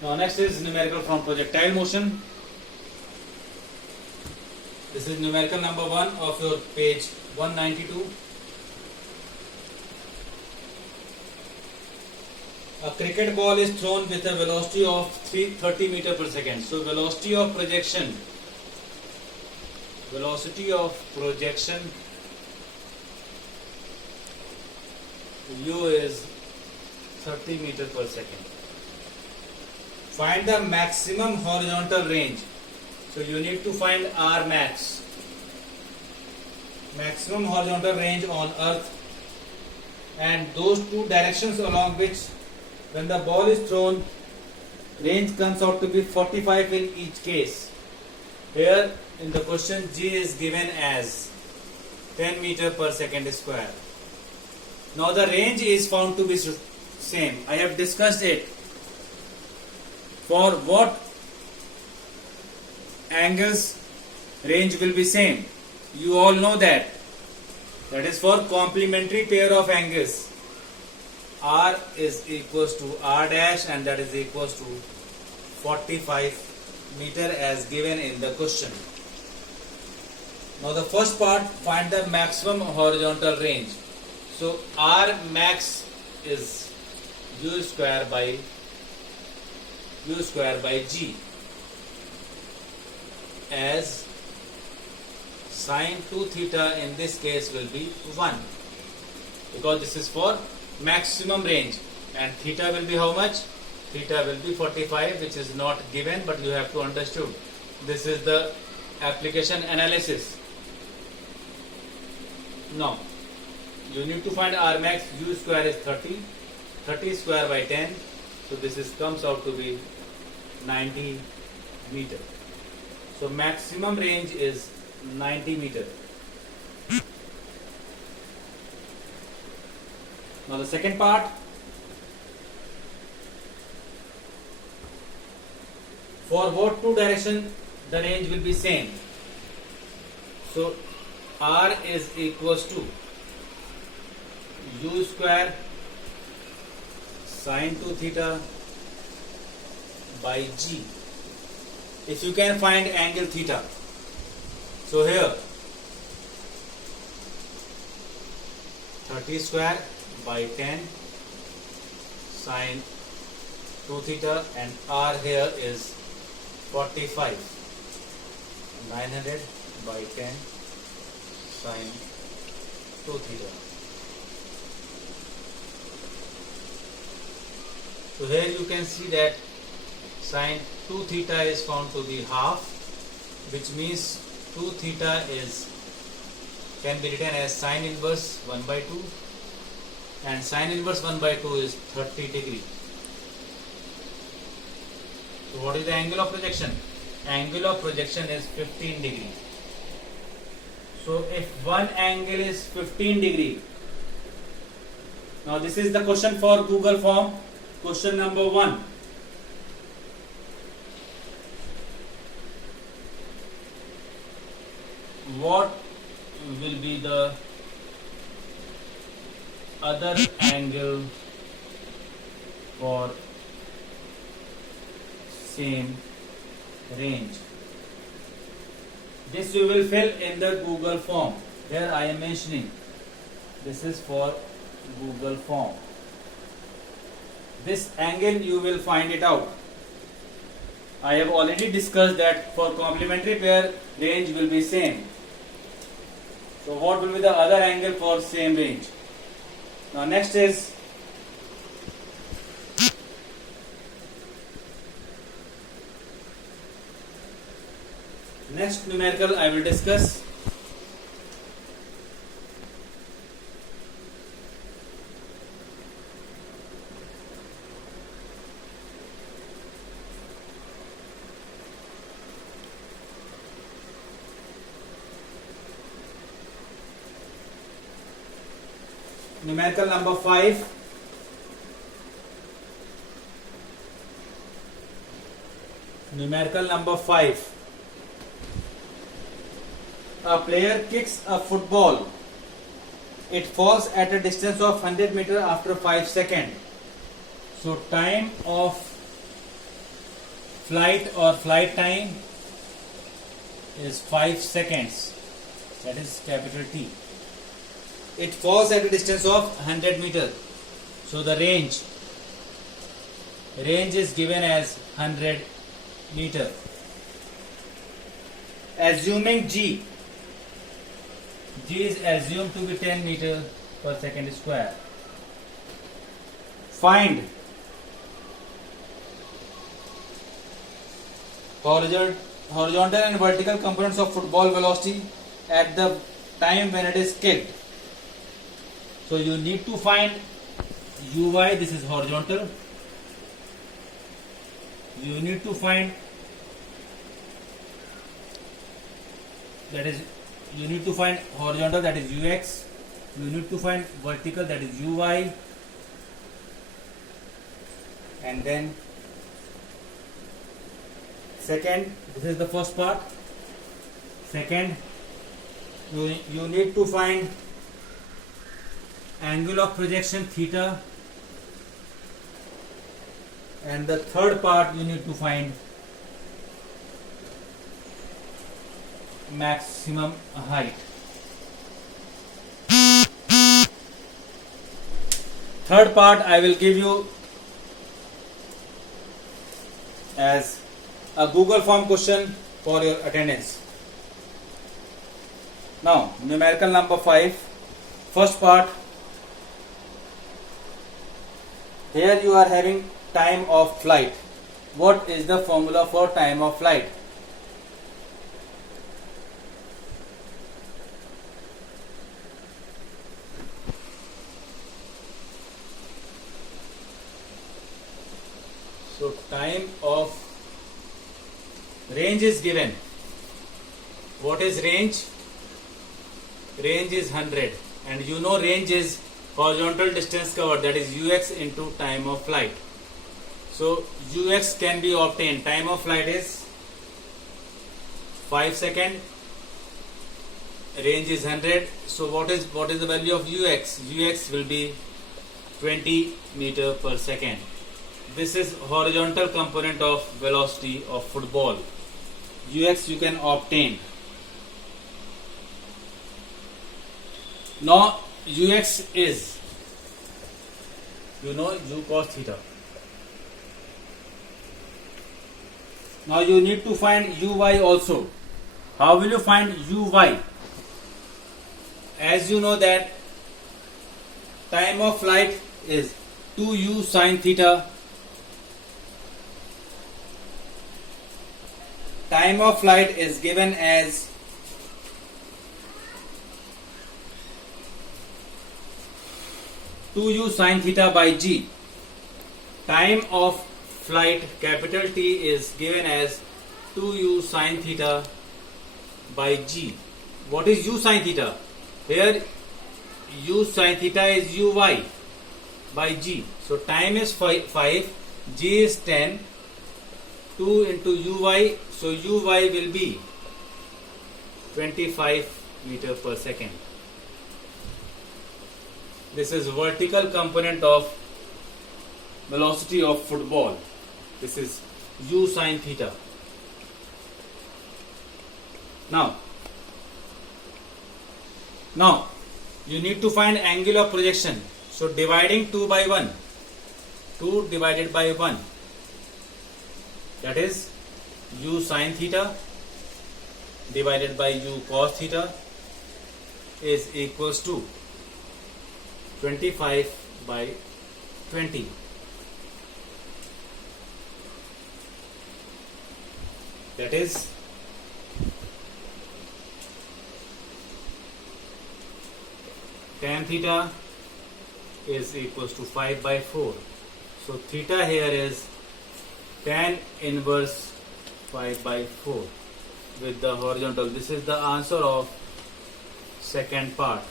Now next is numerical from projectile motion. This is numerical number 1 of your page 192. A cricket ball is thrown with a velocity of 30 meter per second. So velocity of projection u is 30 meter per second. Find the maximum horizontal range. So you need to find R max, maximum horizontal range on earth, and those two directions along which when the ball is thrown range comes out to be 45 in each case. Here in the question G is given as 10 meter per second square. Now the range is found to be same. I have discussed it. For what angles range will be same? You all know that. That is for complementary pair of angles. R is equals to R dash, and that is equals to 45 meter as given in the question. Now the first part, find the maximum horizontal range. So R max is u square by g, as sine 2 theta in this case will be 1, because this is for maximum range, and theta will be how much? Theta will be 45, which is not given, but you have to understood. This is the application analysis. Now you need to find R max. U square is 30 square by 10, so this is comes out to be 90 meter. So maximum range is 90 meter. Now the second part, for what two direction the range will be same? So R is equals to u square sine 2 theta by g. If you can find angle theta, so here 30 square by 10 sine 2 theta, and R here is 45, 900 by 10 sine 2 theta. So here you can see that sine 2 theta is found to be half, which means 2 theta can be written as sine inverse 1 by 2, and sine inverse 1 by 2 is 30 degree. So what is the angle of projection? Angle of projection is 15 degree. So if one angle is 15 degree, now this is the question for Google form. Question number 1. What will be the other angle for same range? This you will fill in the Google form. Here I am mentioning. This is for Google form. This angle you will find it out. I have already discussed that for complementary pair range will be same. So what will be the other angle for same range? Now next is next numerical I will discuss. Numerical number 5. Numerical number 5. A player kicks a football. It falls at a distance of 100 meter after 5 seconds. So time of flight or flight time is 5 seconds. That is capital T. It falls at a distance of 100 meters. So the range is given as 100 meter. Assuming G is assumed to be 10 meter per second square. Find horizontal and vertical components of football velocity at the time when it is kicked. So you need to find uy, this is horizontal. You need to find horizontal, that is ux. You need to find vertical, that is uy, and then second, this is the first part. Second, you need to find angle of projection theta, and the third part you need to find maximum height. Third part I will give you as a Google form question for your attendance. Now, numerical number 5, first part. Here you are having time of flight. What is the formula for time of flight? So time of range is given. What is range? Range is 100, and you know range is horizontal distance covered, that is ux into time of flight. So ux can be obtained. Time of flight is 5 seconds. Range is 100. So what is the value of ux? Ux will be 20 meter per second. This is horizontal component of velocity of football. Ux you can obtain. Now ux is, you know, u cos theta. Now you need to find uy also. How will you find uy? As you know that time of flight is 2u sin theta. Time of flight is given as u sin theta by g. Time of flight capital T is given as 2u sin theta by g. What is u sin theta? Here u sin theta is uy by g. So time is 5, g is 10, 2 into uy, so uy will be 25 meter per second. This is vertical component of velocity of football. This is u sin theta. Now you need to find angle of projection. So dividing 2 by 1, 2 divided by 1, that is u sin theta divided by u cos theta is equals to 25 by 20. That is tan theta is equals to 5 by 4. So theta here is tan inverse 5 by 4 with the horizontal. This is the answer of second part.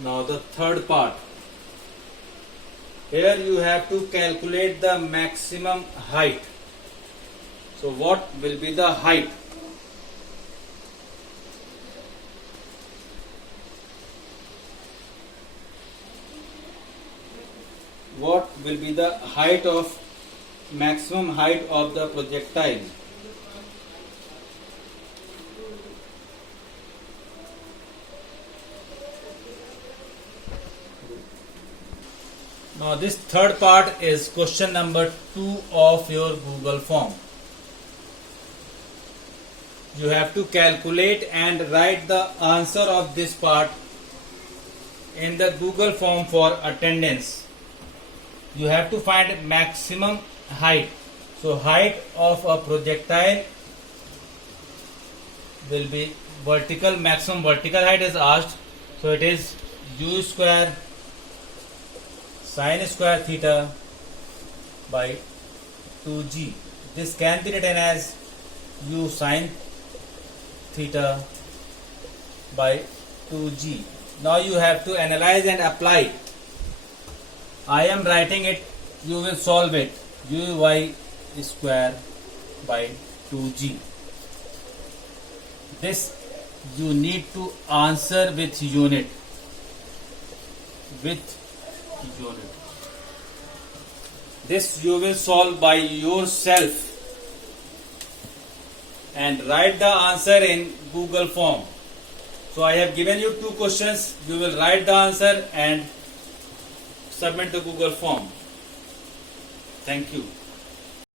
Now the third part. Here you have to calculate the maximum height. So what will be the height? what will be the height of maximum height of the projectile. Now this third part is question number 2 of your Google form. You have to calculate and write the answer of this part in the Google form for attendance. You have to find maximum height. So height of a projectile will be vertical, maximum vertical height is asked. So it is u square sin square theta by 2g. This can be written as u sin theta by 2g. Now you have to analyze and apply. I am writing it, you will solve it. Uy square by 2g. This you need to answer with unit. This you will solve by yourself and write the answer in Google form. So I have given you 2 questions. You will write the answer and submit the Google form. Thank you.